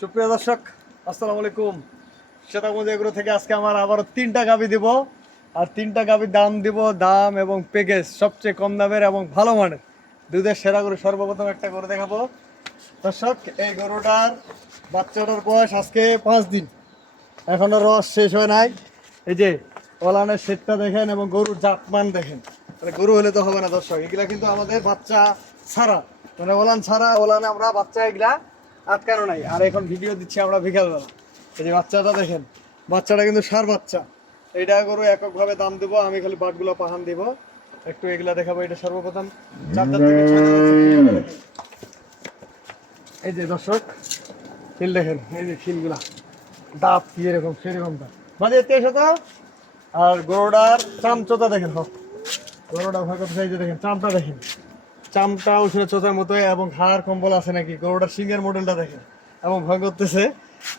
সুপ্রিয় দর্শক, আসসালামু আলাইকুম। শ্বেতাগঞ্জ এগুলো থেকে আজকে আমার আবারও তিনটা গাবি দিব। আর তিনটা গাবির দাম দিব দাম এবং প্যাকেজ সবচেয়ে কম দামের এবং ভালো মানের। দুধের সেরা গরু সর্বপ্রথম একটা গরু দেখাবো। দর্শক, এই গরুটার বাচ্চাটার বয়স আজকে পাঁচ দিন। এখনও রস শেষ হয় নাই। এই যে ওলানের সেটটা দেখেন এবং গরুর জাতমান দেখেন। মানে গরু হলে তো হবে না দর্শক, এগুলা কিন্তু আমাদের বাচ্চা ছাড়া। মানে ওলান ছাড়া ওলানে আমরা বাচ্চা এগুলা আটকানো নাই। আর এখন ভিডিও দিচ্ছি আমরা বিকালবেলা। এই যে বাচ্চাটা দেখেন, বাচ্চাটা কিন্তু সার বাচ্চা। এইটা গরু এককভাবে দাম দেবো, আমি খালি বাটগুলো পাহান দিব। একটু এগুলা দেখাবো, এটা সর্বপ্রথম। এই যে দর্শক খিল দেখেন, এই যে খিলগুলা দাঁত কি এরকম সেরকম দাঁত মানে এতে তো আর গরুটার চামচোতা দেখেন, হোক। গরুটা সাইজে দেখেন চামটা দেখেন। চামটা উঠে চোতার মতো এবং হাড় কম্বল আছে নাকি? গরুটার সিংহের মডেলটা দেখেন। এবং ভয় করতেছে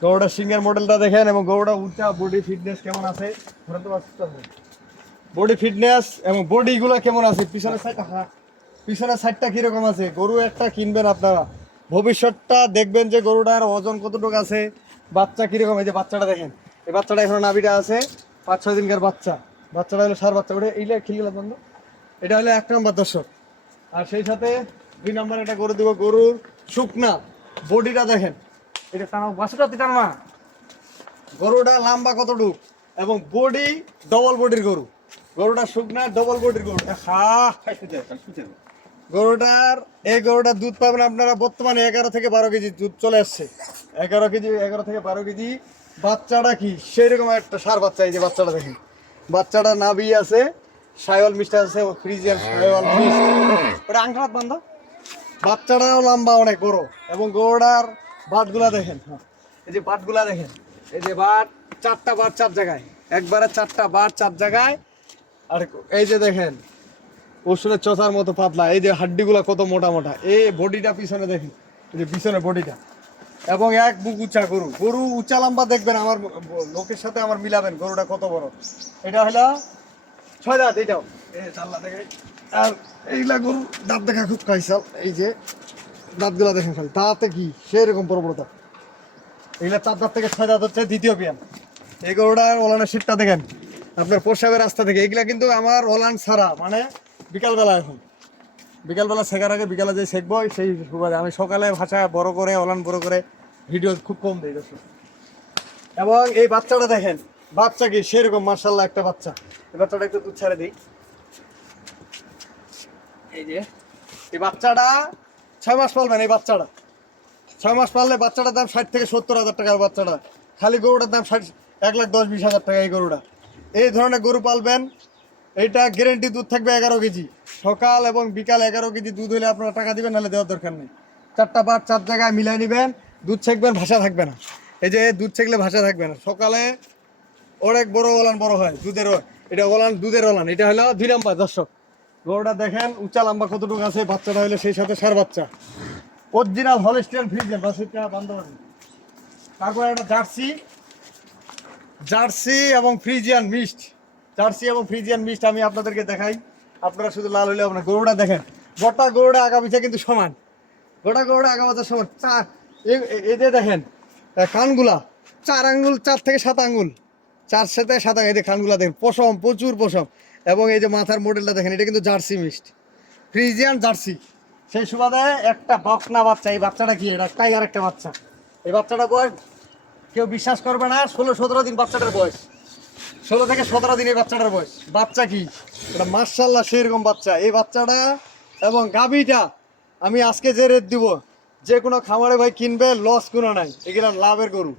গরুটার সিংহের মডেলটা দেখেন এবং গরুটা উঁচা বডি ফিটনেস কেমন আছে? বডি ফিটনেস এবং বডিগুলো কেমন আছে? পিছনের সাইডটা পিছনের সাইডটা কীরকম আছে? গরু একটা কিনবেন আপনারা। ভবিষ্যৎটা দেখবেন যে গরুটার ওজন কতটুকু আছে। বাচ্চা কীরকম? এই যে বাচ্চাটা দেখেন। এই বাচ্চাটা এখন নাবিটা আছে পাঁচ ছয় দিনকার বাচ্চা। বাচ্চাটা হলো সার বাচ্চা। ওটা এইলে খিলগুলো বন্ধ। এটা হলো এক নম্বর দর্শক। আর সেই সাথে দুই নম্বর একটা গরু দিব গরুর শুকনা। বডিটা দেখেন। এটা টানা বাসুটা টানা না। গরুটা লম্বা কতটুকু? এবং বডি ডবল বডির গরু। গরুটা শুকনা ডবল বডির গরু। গরুটার এই গরুটার দুধ পাবেন আপনারা বর্তমানে এগারো থেকে বারো কেজি দুধ চলে আসছে। এগারো কেজি এগারো থেকে বারো কেজি। বাচ্চাটা কি? সেরকম একটা সার বাচ্চা এই যে বাচ্চাটা দেখেন। বাচ্চাটা নাভি আছে। সায়ল মিষ্টি আছে ফ্রিজিয়ান সায়ল মিষ্ট। ওটা আংখাত বন্ধ। বাচ্চাটাও লম্বা, অনেক বড়। এবং গরুটার বাটগুলা দেখেন হ্যাঁ। এই যে বাটগুলা দেখেন, এই যে বাট, চারটা বাট চার জায়গায়। একবারে চারটা বাট চার জায়গায়। আর এই যে দেখেন ওষুধের চোথার মতো পাতলা। এই যে হাড্ডিগুলা কত মোটা মোটা। এই বডিটা পিছনে দেখেন, এই যে পিছনে বডিটা। এবং এক বুক উঁচা গরু। গরু উঁচা লম্বা দেখবেন, আমার লোকের সাথে আমার মিলাবেন গরুটা কত বড়। এটা হলো ছয় দাঁত এটাও দেখে আর এইগুলা গরু দাঁত দেখা খুব খাইছাল এই যে দাঁতগুলা দেখেন খালি। দাঁতে কি? সেরকম বড় বড় দাঁত। এগুলা চার দাঁত থেকে ছয় দাঁত হচ্ছে দ্বিতীয় বিয়ান এই গরুটার ওলানের শীতটা দেখেন। আপনার প্রসাবের রাস্তা থেকে। এইগুলা কিন্তু আমার ওলান ছাড়া মানে বিকালবেলা এখন। বিকালবেলা শেখার আগে বিকালে যে শেখবো, সেই সুবাদে। আমি সকালে ভাষা বড় করে, ওলান বড় করে ভিডিও খুব কম দিই, দর্শক। এবং এই বাচ্চাটা দেখেন বাচ্চা কি? সেরকম মার্শাল্লাহ একটা বাচ্চা। এই বাচ্চাটা একটু দুধ ছেড়ে দিই। এই যে, এই বাচ্চাটা ছয় মাস পালবেন, এই বাচ্চাটা। ছয় মাস পাললে বাচ্চাটার দাম ষাট থেকে সত্তর হাজার টাকার বাচ্চাটা। খালি গরুটার দাম ষাট, এক লাখ দশ, বিশ হাজার টাকা এই গরুটা। এই ধরনের গরু পালবেন, এইটা গ্যারেন্টি দুধ থাকবে এগারো কেজি। সকাল এবং বিকাল এগারো কেজি দুধ হলে আপনারা টাকা দিবেন, নাহলে দেওয়ার দরকার নেই। চারটা বার চার জায়গায় মিলাই নেবেন, দুধ ছেঁকবেন ভাষা থাকবে না। এই যে, দুধ ছেঁকলে ভাষা থাকবে না। সকালে অনেক বড় ওলান বড় হয়, দুধের এটা ওলান দুধের ওলান, এটা হলো দুই নম্বর, দর্শক। গরুটা দেখেন উঁচা লম্বা কতটুকু আছে, বাচ্চাটা হলে সেই সাথে সার বাচ্চা। অরিজিনাল হলিস্টিয়ান ফ্রিজেন বাসিটা বন্ধ করে দিন। তারপর একটা জার্সি। জার্সি এবং ফ্রিজিয়ান মিস্ট জার্সি এবং ফ্রিজিয়ান মিস্ট আমি আপনাদেরকে দেখাই। আপনারা শুধু লাল হলে আপনার গরুটা দেখেন। গোটা গরুটা আগা পিছা কিন্তু সমান। গোটা গরুটা আগা পিছা সমান। চার এদের দেখেন কানগুলা, চার আঙ্গুল, চার থেকে সাত আঙ্গুল। চার সাথে আঙ্গুল এই যে খানগুলা দেখেন, পশম, প্রচুর পশম। এবং এই যে মাথার মডেলটা দেখেন, এটা কিন্তু জার্সি মিস্ট ফ্রিজিয়ান জার্সি। সেই সুবাদে একটা বকনা বাচ্চা, এই বাচ্চাটা কি? এটা টাইগার একটা বাচ্চা। এই বাচ্চাটা বয়স কেউ বিশ্বাস করবে না, ষোলো সতেরো দিন বাচ্চাটার বয়স। ষোলো থেকে সতেরো দিন এই বাচ্চাটার বয়স। বাচ্চা কি? এটা মার্শাল্লাহ সেরকম বাচ্চা। এই বাচ্চাটা এবং গাবিটা আমি আজকে যে রেট দিব, যে কোনো খামারে ভাই কিনবে লস কোনো নাই। এগুলো লাভের গরু।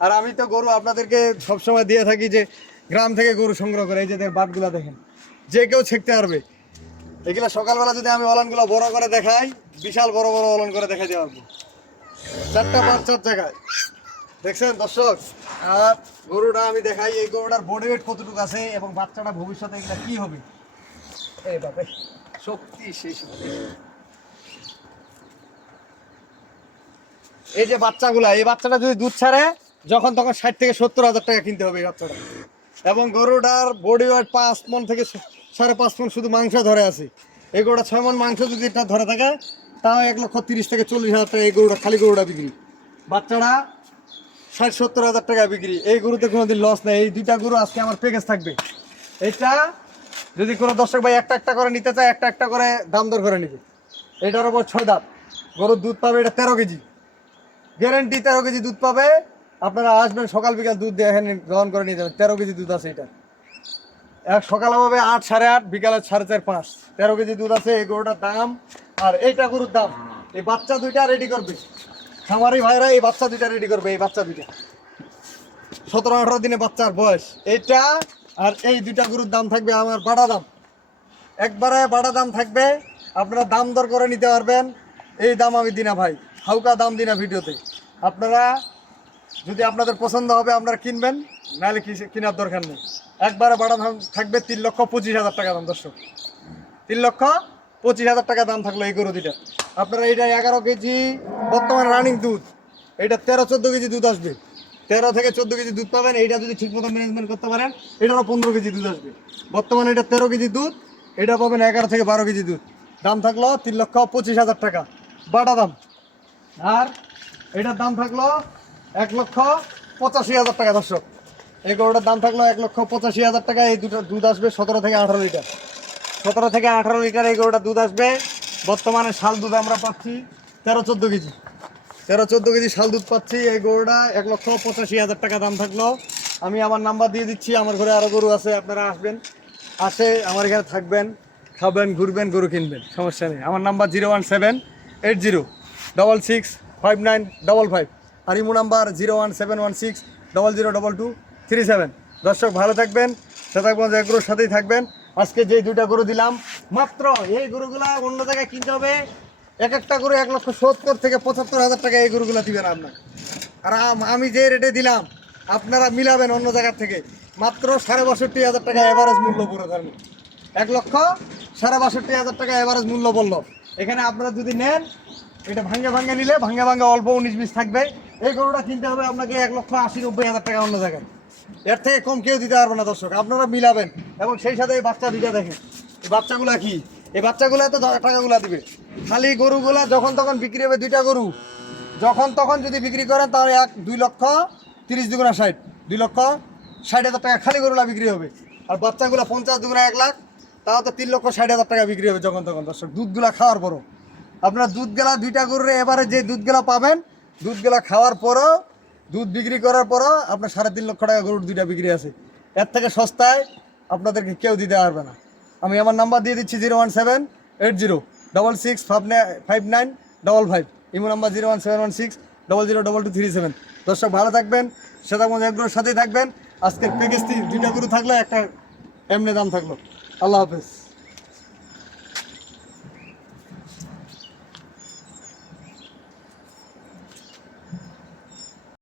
আর আমি তো গরু আপনাদেরকে সবসময় দিয়ে থাকি যে গ্রাম থেকে গরু সংগ্রহ করে, এই যে বাটগুলা দেখেন। যে কেউ ছেকতে পারবে। এগুলা সকালবেলা যদি আমি অলনগুলো বড় করে দেখাই, বিশাল বড় বড় অলন করে দেখাই দিতে পারব। চারটা পাঁচ চার জায়গায়। দেখছেন দর্শক? আর গরুটা আমি দেখাই, এই গরুটার বডি ওয়েট কতটুকু আছে এবং বাচ্চাটা ভবিষ্যতে এগুলা কি হবে? এই বাবা শক্তি সেই শক্তি। এই যে বাচ্চাগুলা, এই বাচ্চাটা যদি দুধ ছাড়ে যখন তখন ষাট থেকে সত্তর হাজার টাকা কিনতে হবে বাচ্চাটা। এবং গরুটার বডি ওয়েট পাঁচ মন থেকে সাড়ে পাঁচ মন শুধু মাংস ধরে আছে। এই গরুটা ছয় মন মাংস যদি এটা ধরে থাকে, তাও এক লক্ষ তিরিশ থেকে চল্লিশ হাজার টাকা এই গরুটা, খালি গরুটা বিক্রি। বাচ্চারা ষাট সত্তর হাজার টাকা বিক্রি। এই গরুতে কোনোদিন লস নেই। এই দুইটা গরু আজকে আমার প্যাকেজ থাকবে। এটা যদি কোনো দর্শক ভাই একটা একটা করে নিতে চায়, একটা একটা করে দাম দর করে নিবে। এটার ওপর ছয় দাঁত। গরুর দুধ পাবে এটা তেরো কেজি। গ্যারেন্টি তেরো কেজি দুধ পাবে। আপনারা আসবেন সকাল বিকাল দুধ দিয়ে এখানে গ্রহণ করে নিয়ে যাবেন। তেরো কেজি দুধ আছে এটা। এক সকালে হবে আট, সাড়ে আট, বিকালে সাড়ে চার, পাঁচ। তেরো কেজি দুধ আছে, এই গরুটার দাম। আর এইটা গরুর দাম। এই বাচ্চা দুইটা রেডি করবে। খামারি ভাইরা এই বাচ্চা দুইটা রেডি করবে, এই বাচ্চা দুইটা। সতেরো, আঠারো দিনে বাচ্চার বয়স। এইটা আর এই দুইটা গরুর দাম থাকবে আমার বাড়া দাম। একবারে বাড়া দাম থাকবে। আপনারা দাম দর করে নিতে পারবেন। এই দাম আমি দিনা ভাই। হালকা দাম দিনা ভিডিওতে। আপনারা যদি আপনাদের পছন্দ হবে, আপনারা কিনবেন। নাহলে কেনার দরকার নেই। একবারে বাড়া দাম থাকবে তিন লক্ষ পঁচিশ হাজার টাকা দাম, দর্শক। তিন লক্ষ পঁচিশ হাজার টাকা দাম থাকল এই গরু দুইটা আপনারা এটা এগারো কেজি বর্তমানে রানিং দুধ। এটা তেরো, চোদ্দ কেজি দুধ আসবে। তেরো থেকে চোদ্দ কেজি দুধ পাবেন। এইটা যদি ঠিক মতো ম্যানেজমেন্ট করতে পারেন, এটারও পনেরো কেজি দুধ আসবে। বর্তমানে এটা তেরো কেজি দুধ। এটা পাবেন এগারো থেকে বারো কেজি দুধ। দাম থাকল তিন লক্ষ পঁচিশ হাজার টাকা। বাটা দাম। আর এটার দাম থাকল এক লক্ষ পঁচাশি হাজার টাকা, দর্শক। এই গরুটার দাম থাকল এক লক্ষ পঁচাশি হাজার টাকা। এই দুটো দুধ আসবে সতেরো থেকে আঠারো লিটার। সতেরো থেকে আঠারো লিটার এই গরুটা দুধ আসবে। বর্তমানে শাল দুধ আমরা পাচ্ছি তেরো চোদ্দ কেজি। তেরো চোদ্দ কেজি শাল দুধ পাচ্ছি। এই গরুটা এক লক্ষ পঁচাশি হাজার টাকা দাম থাকল। আমি আমার নাম্বার দিয়ে দিচ্ছি। আমার ঘরে আরও গরু আছে, আপনারা আসবেন। আসে আমার এখানে থাকবেন, খাবেন, ঘুরবেন, গরু কিনবেন। সমস্যা নেই। আমার number zero one seven eight zero double six five nine double five. আর IMO number zero one seven one six double zero double two three seven. দর্শক, ভালো থাকবেন সেতাকগঞ্জ এগুলোর সাথেই থাকবেন। আজকে যে দুইটা গরু দিলাম, মাত্র এই গরুগুলা অন্য জায়গায় কিনতে হবে। এক একটা গরু এক লক্ষ সত্তর থেকে পঁচাত্তর হাজার টাকা এই গরুগুলা দিবেন আপনার। আর আমি যে রেটে দিলাম, আপনারা মিলাবেন অন্য জায়গার থেকে। মাত্র সাড়ে বাষট্টি হাজার টাকা এভারেজ মূল্য পুরো ধর্ম এক লক্ষ সাড়ে বাষট্টি হাজার টাকা এভারেজ মূল্য বলল এখানে আপনারা যদি নেন, এটা ভাঙ্গে ভাঙ্গে নিলে ভাঙ্গে ভাঙ্গে অল্প উনিশ বিশ থাকবে। এই গরুটা কিনতে হবে আপনাকে এক লক্ষ আশি, নব্বই হাজার টাকা, অন্য জায়গায়। এর থেকে কম কেউ দিতে পারবে না, দর্শক। আপনারা মিলাবেন এবং সেই সাথে এই বাচ্চা দুইটা দেখেন। এই বাচ্চাগুলা কি? এই বাচ্চাগুলা তো টাকাগুলা দিবে। খালি গরুগুলা যখন তখন বিক্রি হবে দুইটা গরু। যখন তখন যদি বিক্রি করেন, তাহলে এক, দুই লক্ষ তিরিশ দুগুণা ষাট। দুই লক্ষ ষাট হাজার টাকা খালি গরুলা বিক্রি হবে। আর বাচ্চাগুলা পঞ্চাশ দুগুণা এক লাখ, তাও তো তিন লক্ষ ষাট হাজার টাকা বিক্রি হবে যখন তখন, দর্শক। দুধগুলা খাওয়ার পরও। আপনার দুধগুলা, দুইটা গরুরে এবারে যে দুধগুলা পাবেন দুধগুলা খাওয়ার পরও, দুধ বিক্রি করার পরও আপনার সাড়ে তিন লক্ষ টাকা গরুর দুইটা বিক্রি আছে। এর থেকে সস্তায় আপনাদেরকে কেউ দিতে পারবে না। আমি আমার নাম্বার দিয়ে দিচ্ছি zero one seven eight zero double six five nine double five. IMO number zero one seven one six double zero double two three seven. দর্শক, ভালো থাকবেন সেটার এগুলোর সাথেই থাকবেন। আজকের প্যাকেজটি দুইটা গরু থাকলে একটা এমনি দাম থাকল। আল্লাহ হাফেজ।